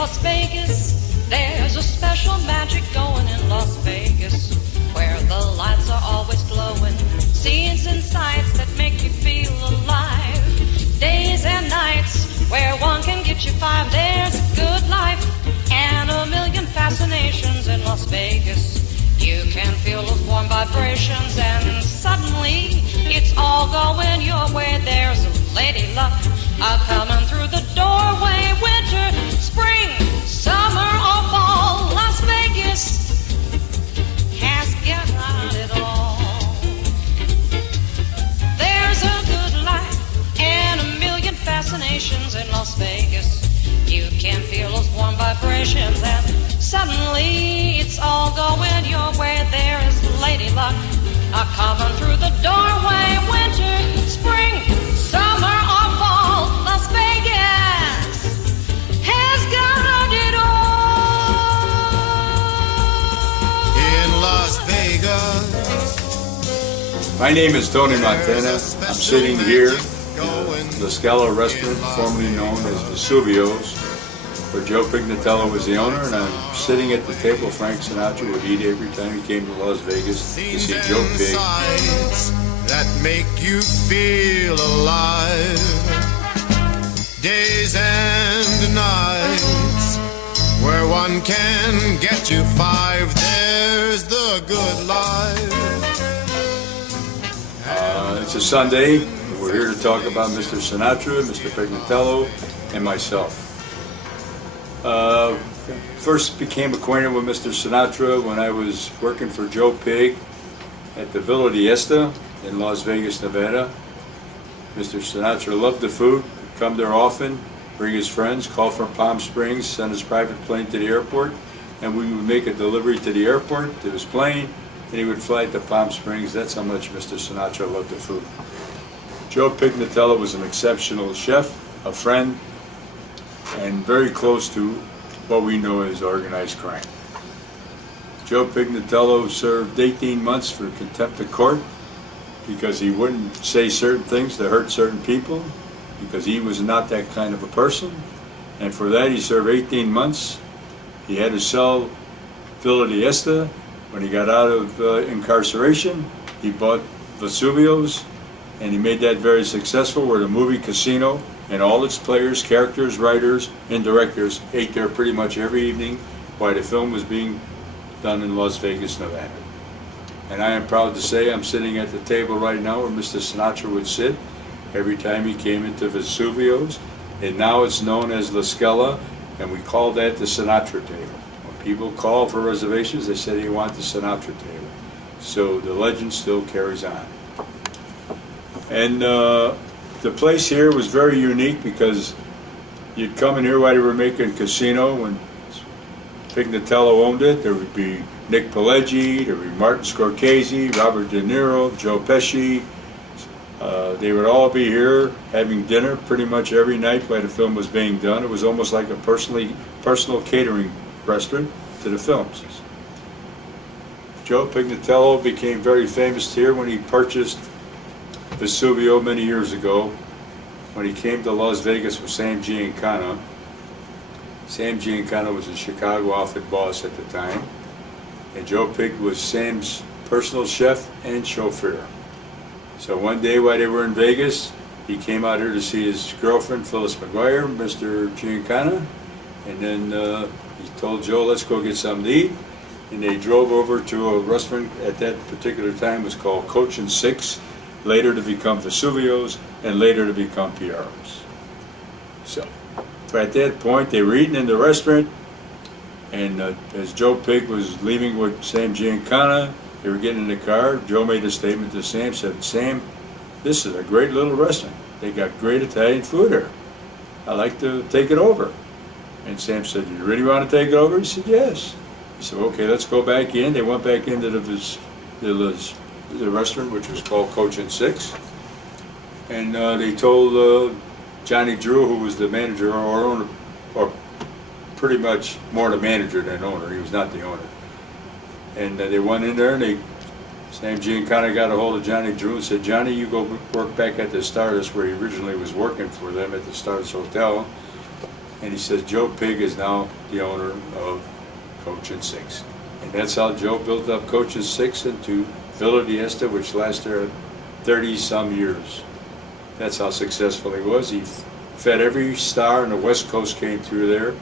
Las Vegas, there's a special magic going in Las Vegas, where the lights are always glowing, scenes and sights that make you feel alive, days and nights where one can get you five. There's a good life and a million fascinations in Las Vegas. You can feel those warm vibrations, and suddenly it's all going your way. There's a lady luck coming through the doorway. Winter, spring, summer or fall, Las Vegas has got it all. There's a good life and a million fascinations in Las Vegas. You can feel those warm vibrations, and suddenly it's all going your way. There is lady luck coming through the doorway. Winter, spring, summer or fall, Las Vegas has got it all. In Las Vegas. My name is Tony Montana. I'm sitting here in the Scala restaurant, formerly known as Vesuvio's, where Joe Pignatello was the owner, and I'm sitting at the table Frank Sinatra would eat every time he came to Las Vegas to see JoePig. That make you feel alive. Days and nights where one can get you five. There's the good life. It's a Sunday. We're here to talk about Mr. Sinatra, Mr. Pignatello, and myself. First became acquainted with Mr. Sinatra when I was working for JoePig at the Villa Diesta in Las Vegas, Nevada. Mr. Sinatra loved the food, would come there often, bring his friends, call from Palm Springs, send his private plane to the airport, and we would make a delivery to the airport, to his plane, and he would fly to Palm Springs. That's how much Mr. Sinatra loved the food. Joe Pignatello was an exceptional chef, a friend, and very close to what we know as organized crime. Joe Pignatello served 18 months for contempt of court because he wouldn't say certain things that hurt certain people, because he was not that kind of a person, and for that he served 18 months. He had to sell Villa Diesta. When he got out of incarceration, he bought Vesuvio's, and he made that very successful, where the movie Casino and all its players, characters, writers, and directors ate there pretty much every evening while the film was being done in Las Vegas, Nevada. And I am proud to say I'm sitting at the table right now where Mr. Sinatra would sit every time he came into Vesuvio's, and now it's known as La Scala, and we call that the Sinatra table. When people call for reservations, they say they want the Sinatra table. So the legend still carries on. And the place here was very unique because you'd come in here while they were making Casino. When Pignatello owned it, there would be Nick Pileggi, there would be Martin Scorsese, Robert De Niro, Joe Pesci. They would all be here having dinner pretty much every night while the film was being done. It was almost like a personal catering restaurant to the films. Joe Pignatello became very famous here when he purchased Vesuvio many years ago, when he came to Las Vegas with Sam Giancana. Sam Giancana was a Chicago outfit boss at the time, and JoePig was Sam's personal chef and chauffeur. So one day while they were in Vegas, he came out here to see his girlfriend, Phyllis McGuire, Mr. Giancana, and then he told Joe, let's go get something to eat. And they drove over to a restaurant at that particular time was called Coach and Six, later to become Vesuvio's, and later to become Piero's. So at that point, they were eating in the restaurant, and as JoePig was leaving with Sam Giancana, they were getting in the car. Joe made a statement to Sam, said, Sam, this is a great little restaurant. They got great Italian food here. I'd like to take it over. And Sam said, you really want to take it over? He said, yes. He said, okay, let's go back in. They went back into the restaurant, which was called Coach and Six, and they told Johnny Drew, who was the manager or owner, or pretty much more the manager than owner. He was not the owner. And they went in there, and Sam Giancana got a hold of Johnny Drew and said, Johnny, you go work back at the Stardust, where he originally was working for them at the Stardust Hotel, And he says, JoePig is now the owner of Coach and Six. And that's how Joe built up Coach and Six into Villa Diesta, which lasted 30-some years. That's how successful he was. He fed every star on the West Coast came through there.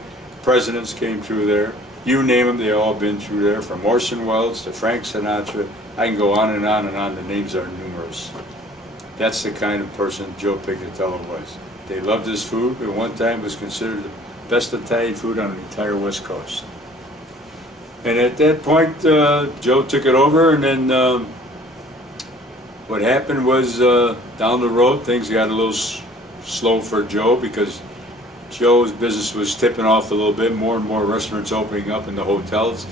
Presidents came through there. You name them, they all been through there. From Orson Welles to Frank Sinatra. I can go on and on and on. The names are numerous. That's the kind of person Joe Pignatello was. They loved his food. At one time was considered the best Italian food on the entire West Coast. And at that point, Joe took it over, and then what happened was down the road, things got a little slow for Joe because Joe's business was tipping off a little bit, more and more restaurants opening up in the hotels.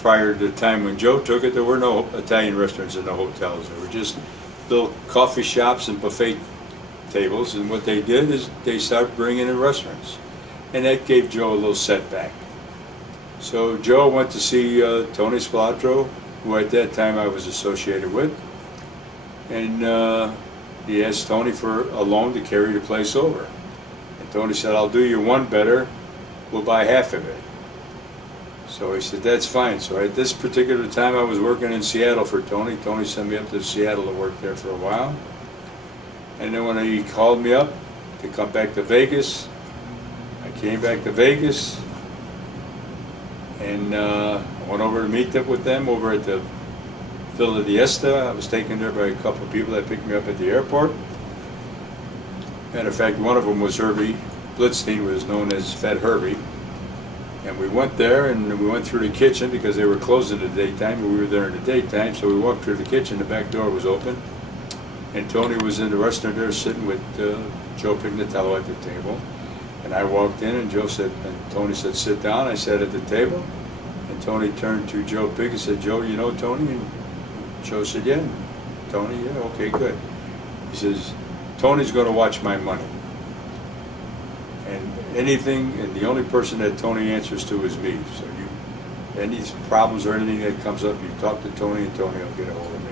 Prior to the time when Joe took it, there were no Italian restaurants in the hotels. There were just little coffee shops and buffet tables, and what they did is they started bringing in restaurants. And that gave Joe a little setback. So Joe went to see Tony Spilotro, who at that time I was associated with, and he asked Tony for a loan to carry the place over. And Tony said, I'll do you one better, we'll buy half of it. So he said, that's fine. So at this particular time I was working in Seattle for Tony. Tony sent me up to Seattle to work there for a while. And then when he called me up to come back to Vegas, I came back to Vegas and I went over to meet up with them over at the Villa Diesta. I was taken there by a couple of people that picked me up at the airport. Matter of fact, one of them was Herbie Blitzstein, was known as Fed Herbie. And we went there and we went through the kitchen because they were closed in the daytime, but we were there in the daytime. So we walked through the kitchen, the back door was open. And Tony was in the restaurant there sitting with Joe Pignatello at the table. And I walked in and Tony said, sit down. I sat at the table. And Tony turned to Joe Pig and said, Joe, you know Tony? And Joe said, yeah. Tony, yeah, okay, good. He says, Tony's going to watch my money. And the only person that Tony answers to is me. So any problems or anything that comes up, you talk to Tony and Tony will get a hold of me.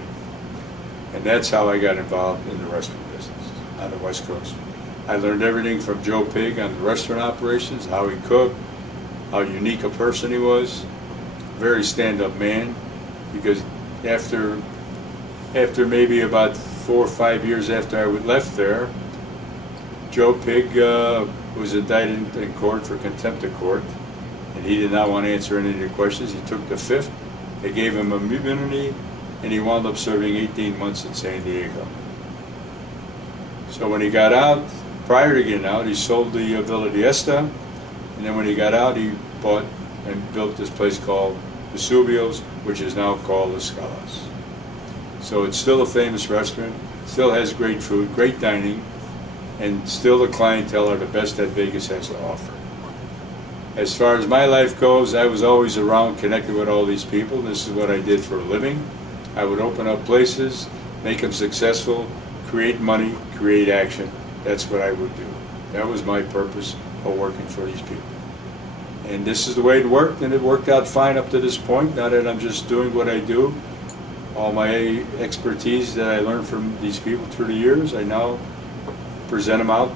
And that's how I got involved in the restaurant business on the West Coast. I learned everything from Joe Pig on the restaurant operations, how he cooked, how unique a person he was. Very stand-up man, because after maybe about 4 or 5 years after I left there, Joe Pig was indicted in court for contempt of court, and he did not want to answer any of the questions. He took the fifth. They gave him immunity, and he wound up serving 18 months in San Diego. So when he got out, prior to getting out, he sold the Villa Diesta, and then when he got out, he bought and built this place called Vesuvio's, which is now called La Scala's. So it's still a famous restaurant, still has great food, great dining, and still the clientele are the best that Vegas has to offer. As far as my life goes, I was always around, connected with all these people. This is what I did for a living. I would open up places, make them successful, create money, create action. That's what I would do. That was my purpose of working for these people. And this is the way it worked, and it worked out fine up to this point. Now that I'm just doing what I do, all my expertise that I learned from these people through the years, I now present them out.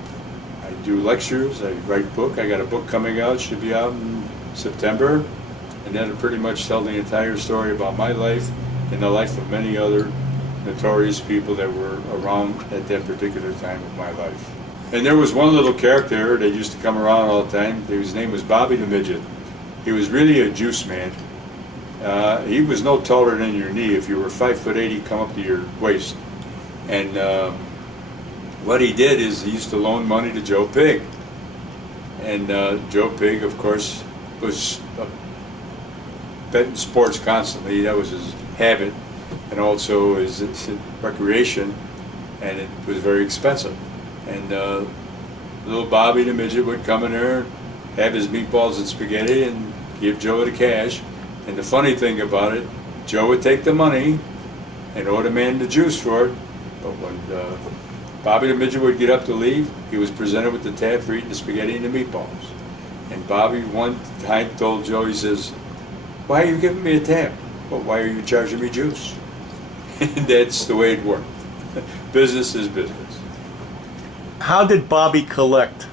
I do lectures, I write book. I got a book coming out, should be out in September, and that'll pretty much tell the entire story about my life and the life of many other notorious people that were around at that particular time of my life. And there was one little character that used to come around all the time. His name was Bobby the Midget. He was really a juice man. He was no taller than your knee. If you were 5'8", he'd come up to your waist. And what he did is he used to loan money to Joe Pig. And Joe Pig, of course, was betting sports constantly. That was his habit, and also his recreation, and it was very expensive. And little Bobby the Midget would come in there, have his meatballs and spaghetti, and give Joe the cash. And the funny thing about it, Joe would take the money and owe the man the juice for it. But when Bobby the Midget would get up to leave, he was presented with the tab for eating the spaghetti and the meatballs. And Bobby one time told Joe, he says, "Why are you giving me a tab? Well, why are you charging me juice?" And that's the way it worked. Business is business. How did Bobby collect?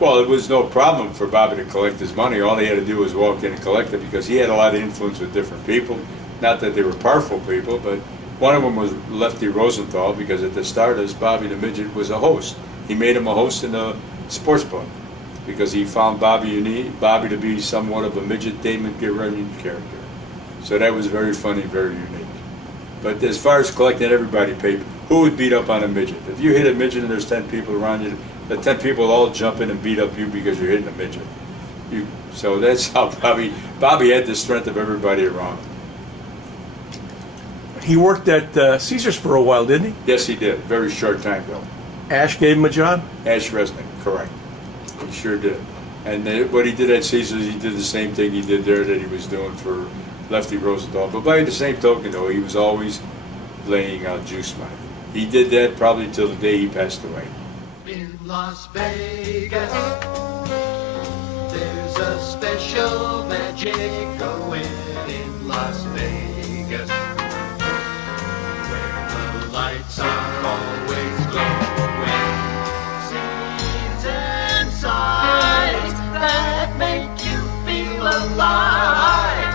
Well, it was no problem for Bobby to collect his money. All he had to do was walk in and collect it because he had a lot of influence with different people. Not that they were powerful people, but one of them was Lefty Rosenthal, because at the start, as Bobby the Midget was a host. He made him a host in a sports book because he found Bobby to be somewhat of a midget Damon Guerrero character. So that was very funny, very unique. But as far as collecting everybody paper, who would beat up on a midget? If you hit a midget and there's 10 people around you, the 10 people all jump in and beat up you because you're hitting a midget. So that's how Bobby had the strength of everybody around him. He worked at Caesars for a while, didn't he? Yes, he did. Very short time, though. Ash gave him a job? Ash Resnick, correct. He sure did. And what he did at Caesars, he did the same thing he did there that he was doing for Lefty Rosenthal. But by the same token, though, he was always laying out juice money. He did that probably till the day he passed away. In Las Vegas, there's a special magic going in Las Vegas, where the lights are always glowing. Scenes and sights that make you feel alive.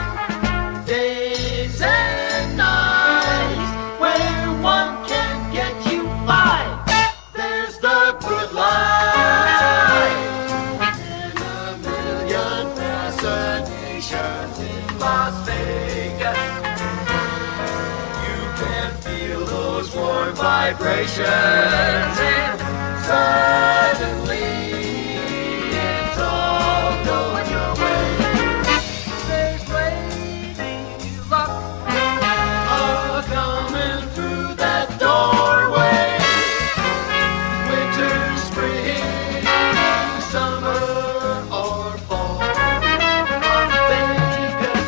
Days and nights where one can get you by. There's the good life and a million fascinations in Las Vegas. You can feel those warm vibrations and suddenly it's all going your way. There's lady luck coming through that doorway. Winter, spring, summer, or fall. Vegas,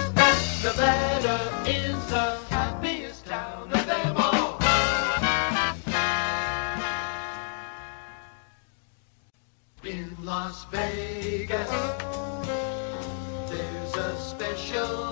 Nevada is the happiest town of them all. In Las Vegas, there's a special